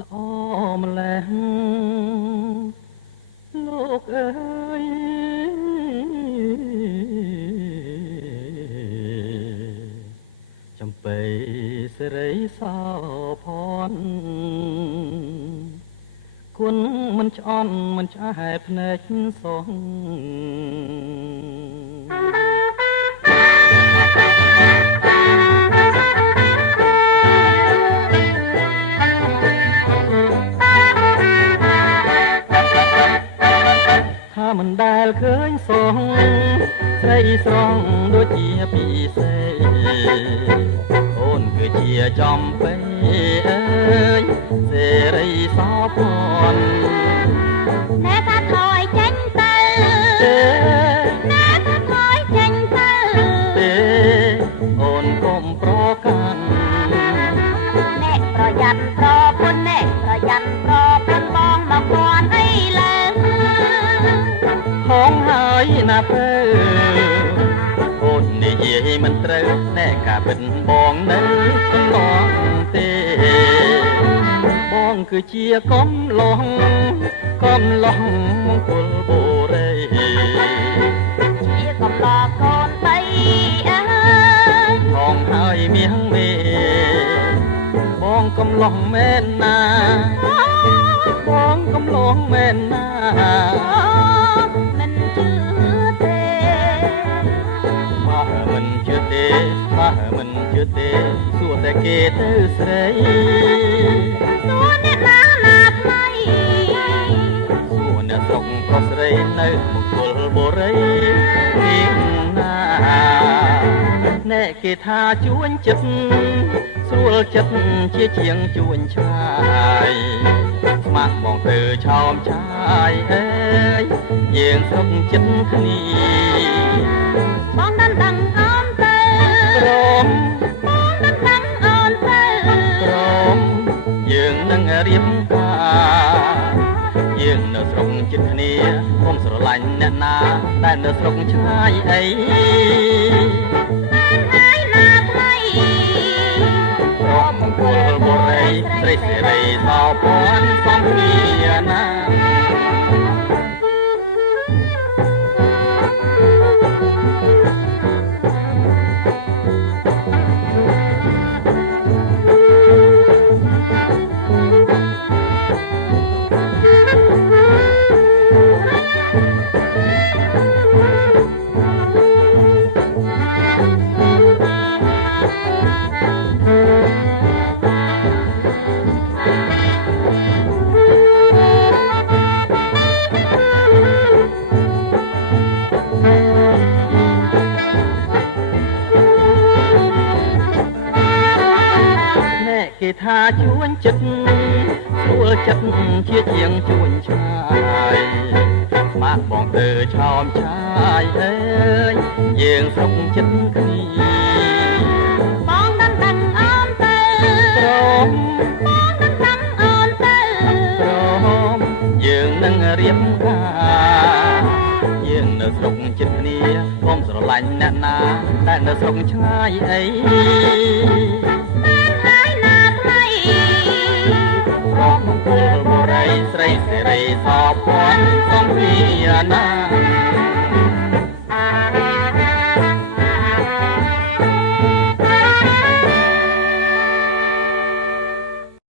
ល្អម្ល៉េះលោកអើយចំបៃសិរីសោផនគុណមិនឆ្អន់មិនឆ្អែតភ្នែកសងថាមិនដែលឃើញសងស្រីស្រងដូចជាពីសេអូនគឺជាចំបៃអើយសេរីសោភ័ណ្ឌណែថាថយចេញទៅណែថាថយចេញទៅទេអូនកុំប្រកាន់អ្នកប្រយ័ត្នប្រពន្ធអ្នកប្រយ័ត្នប្រពន្ធបងមកពាន់អីលើហងហើយណាទៅអូននិយាយមិនត្រូវណែការពិតបងនៅកំឡងទេបងគឺជាកំឡុងមង្គលបុរីជាកំឡោកូនបីអើយហងហើយមាសមេបងកំឡុងមែនណាបងកំឡុងមែនណាមិនជឿទេបើមិនជឿទេសួរតែគេទៅស្រីសួរអ្នកណាថ្លៃសួរអ្នកស្រុកប្រុសស្រីនៅមង្គលបុរីពីណាអ្នកគេថាជួញចិត្តស្រួលចិត្តជាជាងជួញឆ្ងាយស្មាក់បងទៅឆោមឆាយអើយយើងស្រុកចិត្តគ្នាបងដឹងអូនទៅព្រមបងដឹងអូនទៅព្រមយើងនឹងរៀបការយើងនៅស្រុកចិត្តគ្នាកុំស្រឡាញ់អ្នកណាដែលនៅស្រុកឆ្ងាយអីហើយណាថ្លៃព្រមមង្គលបុរីស្រីសេរីសោភ័ណ្ឌសំភាណាគេថាជួញចិត្តស្រួលចិត្តជាជាងជួញឆ្ងាយស្មាក់បងទៅឆោមឆាយអើយយើងស្រុកចិត្តគ្នាបងដឹងអូនទៅព្រមបងដឹងអូនទៅព្រមយើងនឹងរៀបការយើងនៅស្រុកចិត្តគ្នាកុំស្រឡាញ់អ្នកណាដែលនៅស្រុកឆ្ងាយអីព្រមមង្គលបុរីស្រីសេរីសោភ័ណ្ឌសំភាណា